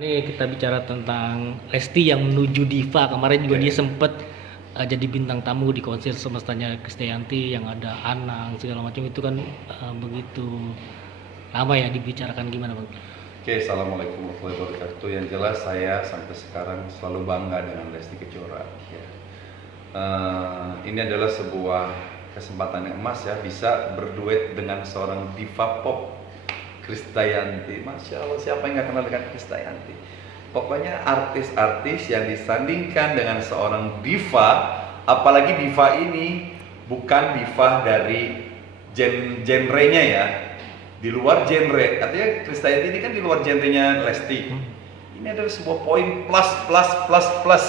Ini kita bicara tentang Lesti yang menuju diva. Kemarin juga dia sempet jadi bintang tamu di konser semestanya Krisdayanti yang ada Anang segala macam itu kan begitu lama ya dibicarakan. Gimana Bang? Oke, assalamualaikum warahmatullahi wabarakatuh. Yang jelas saya sampai sekarang selalu bangga dengan Lesti Kejora. Ya. Ini adalah sebuah kesempatan yang emas ya, bisa berduet dengan seorang diva pop, Krisdayanti. Masya Allah, siapa yang nggak kenal dengan Krisdayanti? Pokoknya artis-artis yang disandingkan dengan seorang diva, apalagi diva ini bukan diva dari genrenya ya, di luar genre. Artinya Krisdayanti ini kan di luar genrenya Lesti. Ini adalah sebuah poin plus.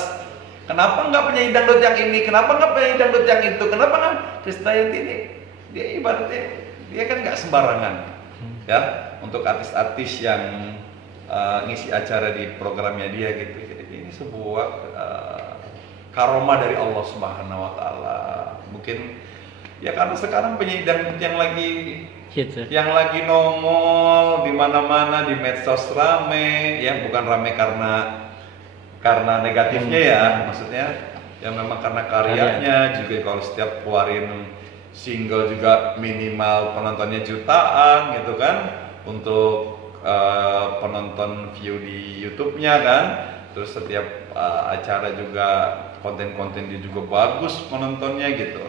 Kenapa nggak penyanyi dangdut yang ini? Kenapa nggak penyanyi dangdut yang itu? Kenapa nggak Krisdayanti ini? Dia ibaratnya dia kan nggak sembarangan ya, untuk artis-artis yang ngisi acara di programnya dia gitu. Jadi ini sebuah karomah dari Allah Subhanahu Wa Taala. Mungkin ya karena sekarang penyanyi dangdut yang lagi Hits, ya? yang lagi nongol di mana-mana di medsos rame, ya bukan rame karena negatifnya ya, maksudnya ya memang karena karyanya juga. Kalau setiap keluarin single juga minimal penontonnya jutaan gitu kan, untuk penonton view di YouTube-nya kan. Terus setiap acara juga konten-konten dia juga bagus penontonnya gitu.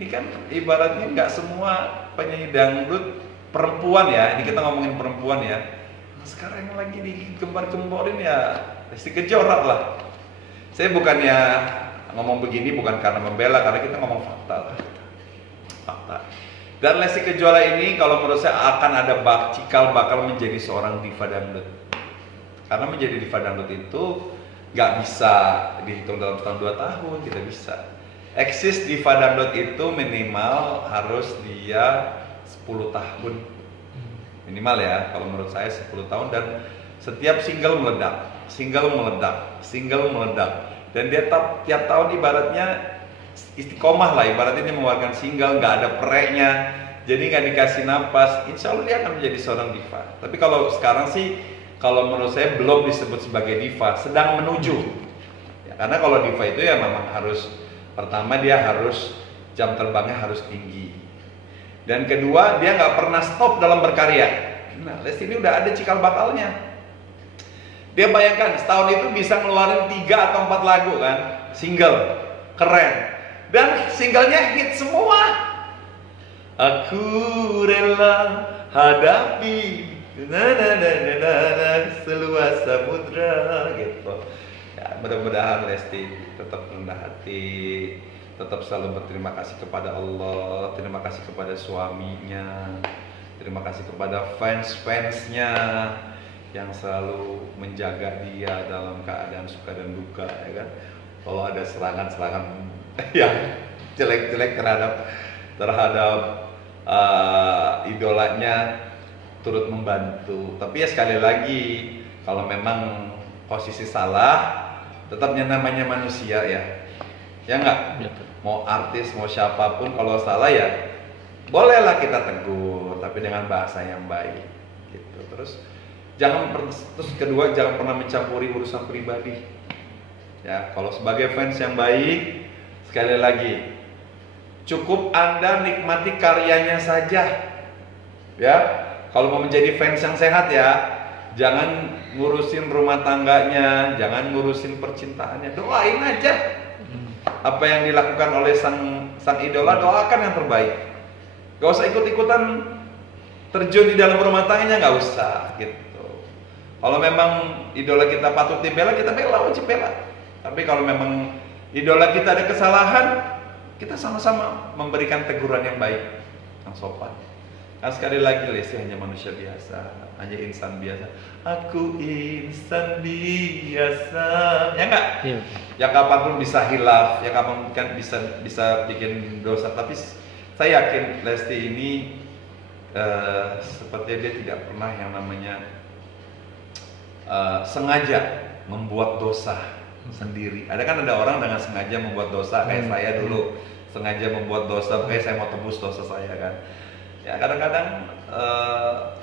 Ini kan ibaratnya nggak semua penyanyi dangdut perempuan ya, ini kita ngomongin perempuan ya. Sekarang yang lagi digembar-gemborin ya Lesti Kejora lah. Saya bukannya ngomong begini bukan karena membela, karena kita ngomong fakta lah. Fakta. Dan Lesti Kejora ini kalau menurut saya akan ada cikal bakal menjadi seorang diva dangdut. Karena menjadi diva dangdut itu nggak bisa dihitung dalam setahun 2 tahun, tidak bisa. Eksis diva dangdut itu minimal harus dia 10 tahun. Minimal ya, kalau menurut saya 10 tahun, dan setiap single meledak. Dan dia tiap tahun ibaratnya istiqomah lah, ibaratnya dia mengeluarkan single, nggak ada perenya, jadi nggak dikasih napas. Insya Allah dia akan menjadi seorang diva. Tapi kalau sekarang sih, kalau menurut saya belum disebut sebagai diva, sedang menuju ya, karena kalau diva itu ya memang harus, pertama dia harus jam terbangnya harus tinggi, dan kedua dia nggak pernah stop dalam berkarya. Nah, Lesti ini udah ada cikal bakalnya. Dia bayangkan setahun itu bisa ngeluarin 3 atau 4 lagu kan, single, keren, dan singlenya hit semua. Aku rela hadapi seluas samudra gitu. Ya, mudah-mudahan Lesti tetap rendah hati, tetap selalu berterima kasih kepada Allah, terima kasih kepada suaminya, terima kasih kepada fans-fansnya yang selalu menjaga dia dalam keadaan suka dan duka, ya kan. Kalau ada serangan-serangan yang jelek-jelek terhadap idolanya, turut membantu. Tapi ya sekali lagi, kalau memang posisi salah, tetapnya namanya manusia ya nggak. Mau artis mau siapapun, kalau salah ya bolehlah kita tegur, tapi dengan bahasa yang baik gitu. Terus kedua, jangan pernah mencampuri urusan pribadi ya. Kalau sebagai fans yang baik, sekali lagi, cukup Anda nikmati karyanya saja ya. Kalau mau menjadi fans yang sehat ya, jangan ngurusin rumah tangganya, jangan ngurusin percintaannya, doain aja apa yang dilakukan oleh sang idola, doakan yang terbaik. Gak usah ikut-ikutan terjun di dalam rumah tangganya, gak usah gitu. Kalau memang idola kita patut dibela, kita bela, wajib bela. Tapi kalau memang idola kita ada kesalahan, kita sama-sama memberikan teguran yang baik, yang sopan. Nah, sekali lagi, Lesti hanya manusia biasa, hanya insan biasa. Aku insan biasa, ya enggak? Iya. Ya kapanpun bisa hilaf, ya kapan kan bisa bikin dosa. Tapi saya yakin Lesti ini sepertinya dia tidak pernah yang namanya sengaja membuat dosa sendiri. Ada orang dengan sengaja membuat dosa, kayak saya dulu sengaja membuat dosa, kayak saya mau tebus dosa saya kan. Ya kadang-kadang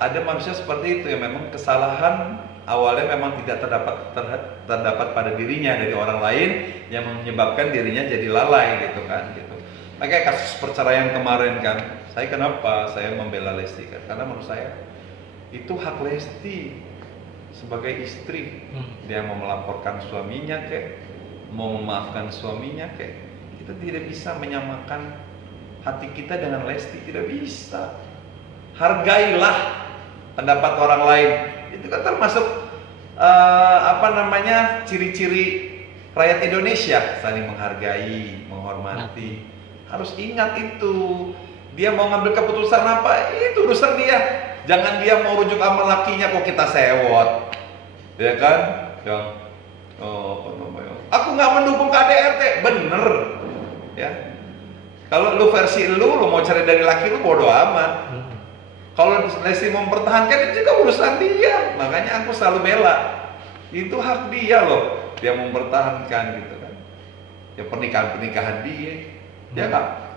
ada manusia seperti itu ya, memang kesalahan awalnya memang tidak terdapat pada dirinya dari orang lain yang menyebabkan dirinya jadi lalai gitu kan gitu. Makanya kasus perceraian kemarin kan, kenapa saya membela Lesti kan? Karena menurut saya itu hak Lesti sebagai istri, dia mau melaporkan suaminya kek, mau memaafkan suaminya kek, kita tidak bisa menyamakan hati kita dengan Lesti, tidak bisa. Hargailah pendapat orang lain, itu kan termasuk ciri-ciri rakyat Indonesia, saling menghargai, menghormati. Harus ingat itu. Dia mau ngambil keputusan apa, itu urusan dia. Jangan dia mau rujuk sama lakinya kok kita sewot. Ya kan? Yang aku nggak mendukung KDRT, bener. Ya. Kalau lu versi lu mau cari dari laki lu bodo amat. Kalau Lesti mempertahankan itu juga urusan dia. Makanya aku selalu bela. Itu hak dia loh. Dia mempertahankan gitu kan. Ya pernikahan dia. Ya kan?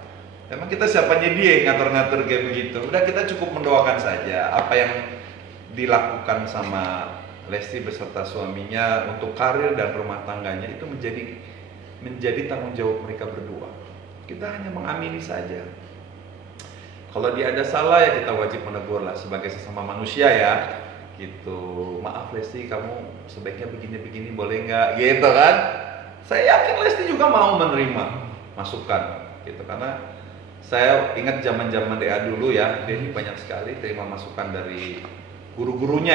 Emang kita siapanya dia ngatur-ngatur kayak begitu. Udah kita cukup mendoakan saja apa yang dilakukan sama Lesti beserta suaminya untuk karir dan rumah tangganya itu menjadi tanggung jawab mereka berdua. Kita hanya mengamini saja. Kalau dia ada salah ya kita wajib menegur lah sebagai sesama manusia ya. Gitu. Maaf Lesti, kamu sebaiknya begini-begini boleh nggak? Gitu kan? Saya yakin Lesti juga mau menerima masukan gitu, karena saya ingat zaman-zaman DA dulu ya, dia banyak sekali terima masukan dari guru-gurunya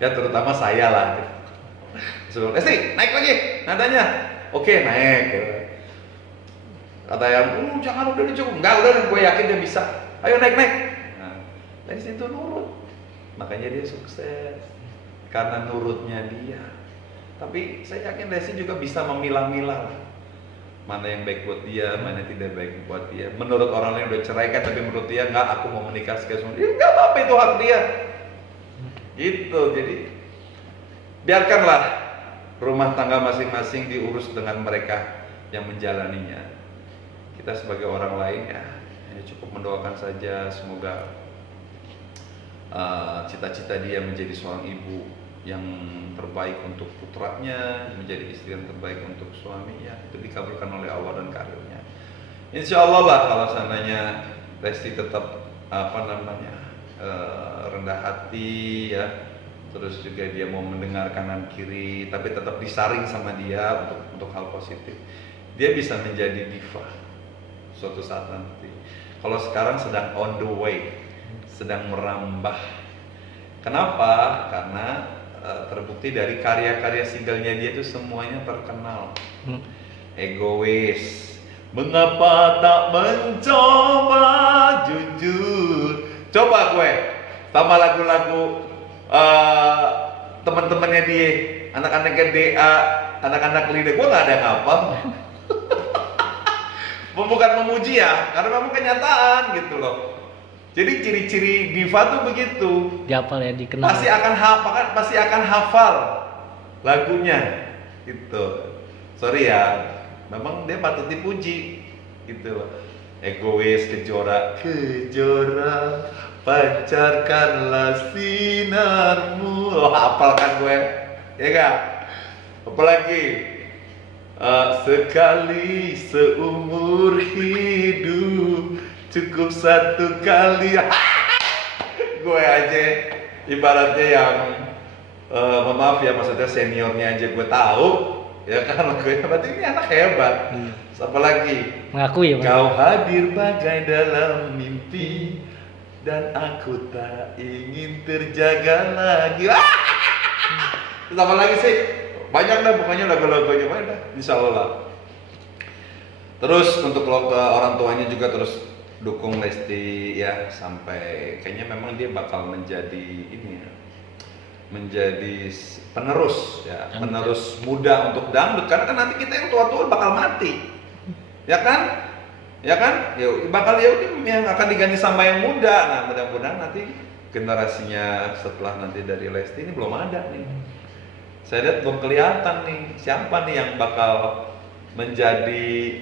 ya terutama saya lah. Sebelum Lesti naik lagi nadanya, oke naik. Kata yang, jangan udah cukup, enggak udah, gue yakin dia bisa. Ayo naik. Nah, Lesti itu nurut, makanya dia sukses karena nurutnya dia. Tapi saya yakin Lesti juga bisa memilah-milah mana yang baik buat dia, mana yang tidak baik buat dia. Menurut orang lain udah ceraikan, tapi menurut dia enggak, aku mau menikah sekali. Enggak apa-apa, itu hak dia. Gitu, jadi biarkanlah rumah tangga masing-masing diurus dengan mereka yang menjalaninya. Kita sebagai orang lain ya cukup mendoakan saja, semoga cita-cita dia menjadi seorang ibu yang terbaik untuk putranya, menjadi istri yang terbaik untuk suaminya, itu dikabulkan oleh Allah dan karirnya. Insya Allah lah kalau seandainya Lesti tetap rendah hati ya, terus juga dia mau mendengar kanan kiri, tapi tetap disaring sama dia untuk hal positif, dia bisa menjadi diva suatu saat nanti. Kalau sekarang sedang on the way, sedang merambah. Kenapa? Karena terbukti dari karya-karya singlenya dia itu semuanya terkenal. Egois, mengapa tak mencoba jujur. Coba gue sama lagu-lagu teman-temannya dia, anak-anaknya DA, anak-anak Lida, gue nggak ada yang hafal. Bukan memuji ya, karena memang kenyataan gitu loh. Jadi ciri-ciri diva tuh begitu. Dihafal ya, dikenal. Pasti akan hafal lagunya gitu. Sorry ya, memang dia patut dipuji gitu loh. Egois, kejora, pancarkanlah sinarmu. Oh, hafal kan gue, ya gak? Apalagi sekali seumur hidup cukup satu kali. Gue aja ibaratnya yang maaf ya, maksudnya seniornya aja gue tahu ya kan, gue berarti ini anak hebat. Siapa lagi? Mengakui ya, kau hadir bagai dalam mimpi dan aku tak ingin terjaga lagi. Siapa lagi sih? Banyak dah pokoknya lagu-lagunya, banyak dah, insya Allah lah. Terus untuk orang tuanya juga terus dukung Lesti ya, sampai kayaknya memang dia bakal menjadi ini ya, menjadi penerus ya, penerus muda untuk dangdut, karena kan nanti kita yang tua-tua bakal mati, ya kan, ya bakal ya yang akan diganti sama yang muda. Nah mudah-mudahan nanti generasinya setelah nanti dari Lesti ini belum ada nih. Saya lihat belum kelihatan nih siapa nih yang bakal menjadi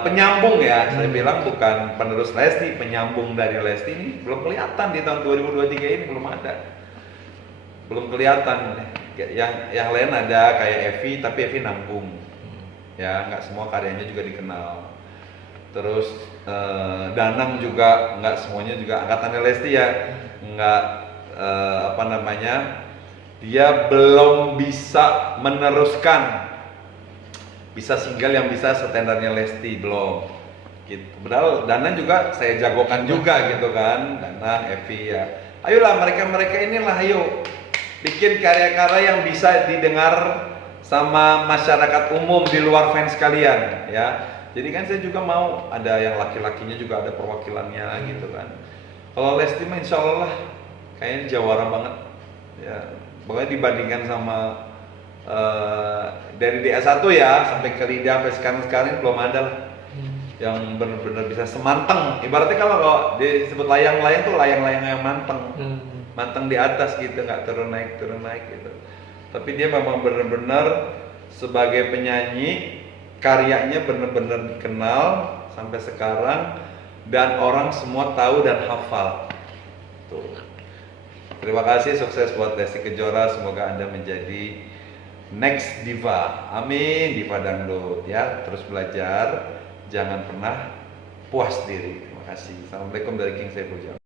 penyambung ya. Saya bilang bukan penerus Lesti, penyambung dari Lesti ini belum kelihatan di tahun 2023 ini, belum ada. belum kelihatan. Yang lain ada kayak Evi, tapi Evi nanggung. Ya, nggak semua karyanya juga dikenal. Terus Danang juga nggak semuanya juga angkatan Lesti ya, nggak apa namanya, dia belum bisa meneruskan, bisa single yang bisa standarnya Lesti belum. Gitu. Padahal Danang juga saya jagokan juga gitu kan, Danang, Evi ya. Ayolah mereka inilah, ayo bikin karya-karya yang bisa didengar sama masyarakat umum di luar fans kalian ya. Jadi kan saya juga mau ada yang laki-lakinya juga ada perwakilannya gitu kan. Kalau Lesti mah insya Allah kayaknya jawara banget ya. Pokoknya dibandingkan sama dari DA1 ya sampai ke Lida sampai sekarang belum ada lah yang benar-benar bisa semanteng. Ibaratnya kalau disebut layang-layang tuh layang-layang yang manteng. Manteng di atas gitu, nggak turun naik gitu. Tapi dia memang benar-benar sebagai penyanyi, karyanya benar-benar dikenal sampai sekarang dan orang semua tahu dan hafal. Tuh. Terima kasih, sukses buat Lesti Kejora, semoga Anda menjadi next diva. Amin, diva dangdut ya. Terus belajar, jangan pernah puas diri. Terima kasih. Assalamualaikum dari King Saiful Jamil.